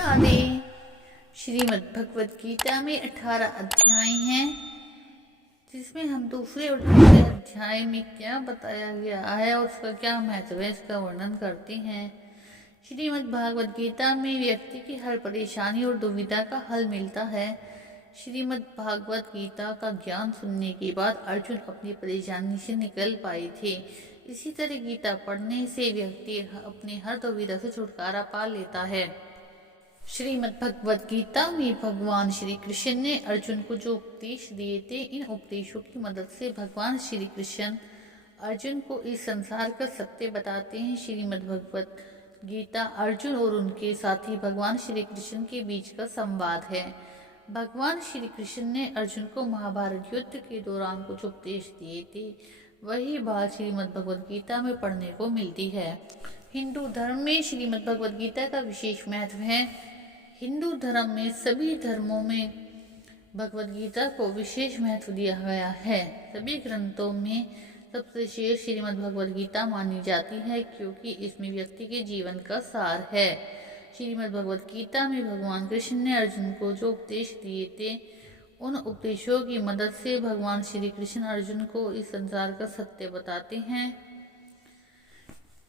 राधे। श्रीमद् भगवद गीता में 18 अध्याय हैं, जिसमें हम दूसरे और तीसरे अध्याय में क्या बताया गया है और उसका क्या महत्व है इसका वर्णन करते हैं। श्रीमद् भागवत गीता में व्यक्ति की हर परेशानी और दुविधा का हल मिलता है। श्रीमद् भागवत गीता का ज्ञान सुनने के बाद अर्जुन अपनी परेशानी से निकल पाए थे। इसी तरह गीता पढ़ने से व्यक्ति अपनी हर दुविधा से छुटकारा पा लेता है। श्रीमद् भगवद गीता में भगवान श्री कृष्ण ने अर्जुन को जो उपदेश दिए थे, इन उपदेशों की मदद से भगवान श्री कृष्ण अर्जुन को इस संसार का सत्य बताते हैं। श्रीमद् भगवद गीता अर्जुन और उनके साथी भगवान श्री कृष्ण के बीच का संवाद है। भगवान श्री कृष्ण ने अर्जुन को महाभारत युद्ध के दौरान कुछ उपदेश दिए थे, वही बात श्रीमद् भगवद गीता में पढ़ने को मिलती है। हिंदू धर्म में श्रीमद् भगवद गीता का विशेष महत्व है। हिंदू धर्म में सभी धर्मों में भगवद गीता को विशेष महत्व दिया गया है। सभी ग्रंथों में सबसे श्रेष्ठ श्रीमद् भगवद गीता मानी जाती है, क्योंकि इसमें व्यक्ति के जीवन का सार है। श्रीमद् भगवद गीता में भगवान कृष्ण ने अर्जुन को जो उपदेश दिए थे, उन उपदेशों की मदद से भगवान श्री कृष्ण अर्जुन को इस संसार का सत्य बताते हैं।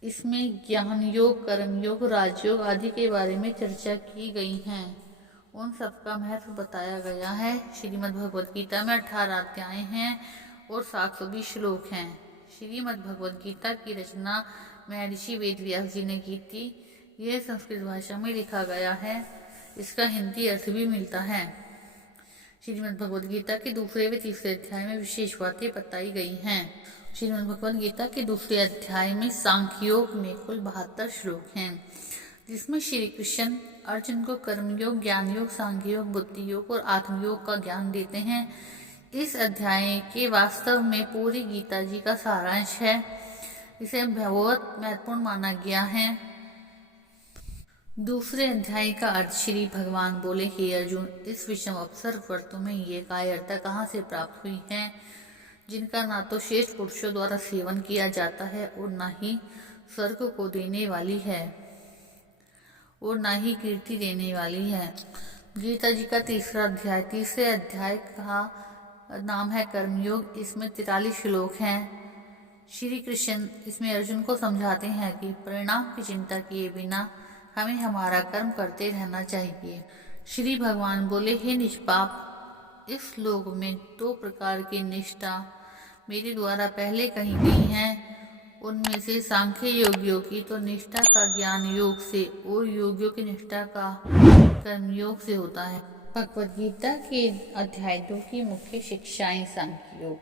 इसमें ज्ञान योग, कर्म योग, राजयोग आदि के बारे में चर्चा की गई है। उन सब का महत्व बताया गया है। श्रीमद् भगवद गीता में 18 अध्याय हैं और 720 श्लोक हैं। श्रीमद् भगवद गीता की रचना महर्षि वेदव्यास जी ने की थी। यह संस्कृत भाषा में लिखा गया है। इसका हिंदी अर्थ भी मिलता है। श्रीमद् भगवद गीता के दूसरे व तीसरे अध्याय में विशेष बातें बताई गई हैं। श्रीमद् भगवद गीता के दूसरे अध्याय में सांख्य योग में कुल 72 श्लोक हैं, जिसमें श्री कृष्ण अर्जुन को कर्मयोग, ज्ञान योग, सांख्य योग, बुद्धि योग और आत्मयोग का ज्ञान देते हैं। इस अध्याय के वास्तव में पूरी गीता जी का सारांश है। इसे बहुत महत्वपूर्ण माना गया है। दूसरे अध्याय का अर्थ श्री भगवान बोले, हे अर्जुन, इस विषम अवसर पर तुम्हें ये कायरता कहाँ से प्राप्त हुई है, जिनका ना तो श्रेष्ठ पुरुषों द्वारा सेवन किया जाता है और ना ही स्वर्ग को देने वाली है और ना ही कीर्ति देने वाली है। गीता जी का तीसरे अध्याय का नाम है कर्मयोग। इसमें 43 श्लोक हैं। श्री कृष्ण इसमें अर्जुन को समझाते हैं कि परिणाम की चिंता किए बिना हमें हमारा कर्म करते रहना चाहिए। श्री भगवान बोले, हे निष्पाप, इस लोक में 2 प्रकार की निष्ठा मेरे द्वारा पहले कही गई है। उनमें से सांख्य योगियों की तो निष्ठा का ज्ञान योग से और योगियों की निष्ठा का कर्म योग से होता है। भगवद गीता के अध्याय 2 की मुख्य शिक्षाएं सांख्य योग।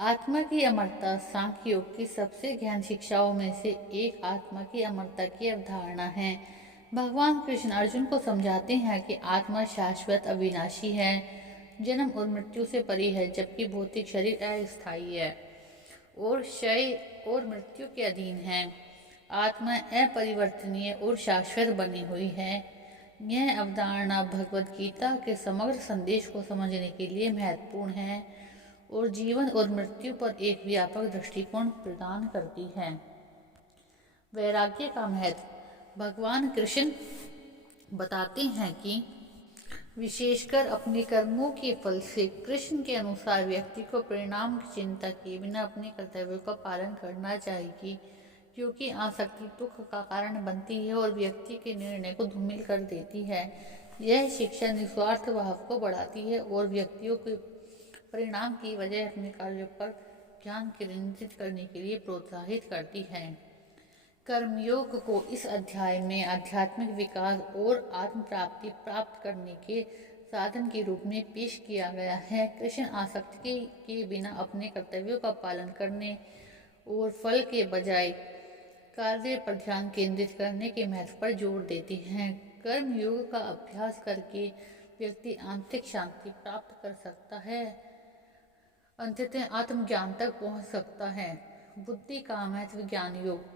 आत्मा की अमरता सांख्य योग की सबसे गहन शिक्षाओं में से एक आत्मा की अमरता की अवधारणा है। भगवान कृष्ण अर्जुन को समझाते हैं कि आत्मा शाश्वत अविनाशी है, जन्म और मृत्यु से परे है, जबकि भौतिक शरीर अस्थायी है और क्षय और मृत्यु के अधीन है। आत्मा अपरिवर्तनीय और शाश्वत बनी हुई है। यह अवधारणा भगवद गीता के समग्र संदेश को समझने के लिए महत्वपूर्ण है और जीवन और मृत्यु पर एक व्यापक दृष्टिकोण प्रदान करती है। वैराग्य का महत्व भगवान कृष्ण बताते हैं कि विशेषकर अपने कर्मों के फल से कृष्ण के अनुसार व्यक्ति को परिणाम की चिंता किए बिना अपने कर्तव्यों का पालन करना चाहिए, क्योंकि आसक्ति दुख का कारण बनती है और व्यक्ति के निर्णय को धूमिल कर देती है। यह शिक्षा निस्वार्थ भाव को बढ़ाती है और व्यक्तियों को परिणाम की बजाय अपने कार्यों पर ध्यान केंद्रित करने के लिए प्रोत्साहित करती है। कर्मयोग को इस अध्याय में आध्यात्मिक विकास और आत्म प्राप्ति प्राप्त करने के साधन के रूप में पेश किया गया है। कृष्ण आसक्ति के बिना अपने कर्तव्यों का पालन करने और फल के बजाय कार्य पर ध्यान केंद्रित करने के महत्व पर जोर देते हैं। कर्म योग का अभ्यास करके व्यक्ति आंतरिक शांति प्राप्त कर सकता है, अंततः आत्मज्ञान तक पहुंच सकता है। बुद्धि का महत्व ज्ञान योग।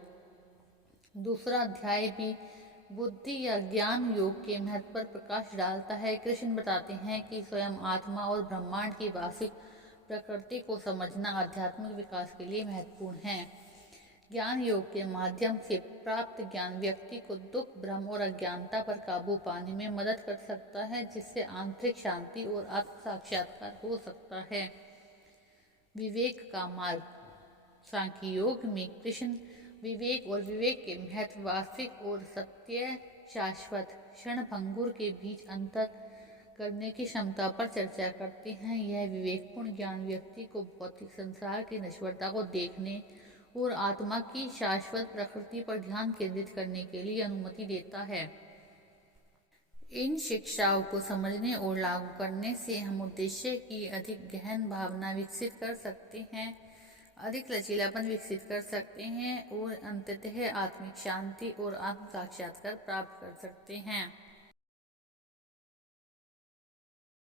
दूसरा अध्याय भी बुद्धि या ज्ञान योग के महत्व पर प्रकाश डालता है। कृष्ण बताते हैं कि स्वयं आत्मा और ब्रह्मांड की वास्तविक प्रकृति को समझना आध्यात्मिक विकास के लिए महत्वपूर्ण है। ज्ञान योग के माध्यम से प्राप्त ज्ञान व्यक्ति को दुख, भ्रम और अज्ञानता पर काबू पाने में मदद कर सकता है, जिससे आंतरिक शांति और आत्म साक्षात्कार हो सकता है। विवेक का मार्ग। सांख्य योग में कृष्ण विवेक और विवेक के महत्व, वास्तविक और सत्य, शाश्वत, क्षणभंगुर के बीच अंतर करने की क्षमता पर चर्चा करते हैं। यह विवेकपूर्ण ज्ञान व्यक्ति को भौतिक संसार की नश्वरता को देखने और आत्मा की शाश्वत प्रकृति पर ध्यान केंद्रित करने के लिए अनुमति देता है। इन शिक्षाओं को समझने और लागू करने से हम उद्देश्य की अधिक गहन भावना विकसित कर सकते हैं, अधिक लचीलापन विकसित कर सकते हैं और अंततः आत्मिक शांति और आत्म साक्षात्कार प्राप्त कर सकते हैं।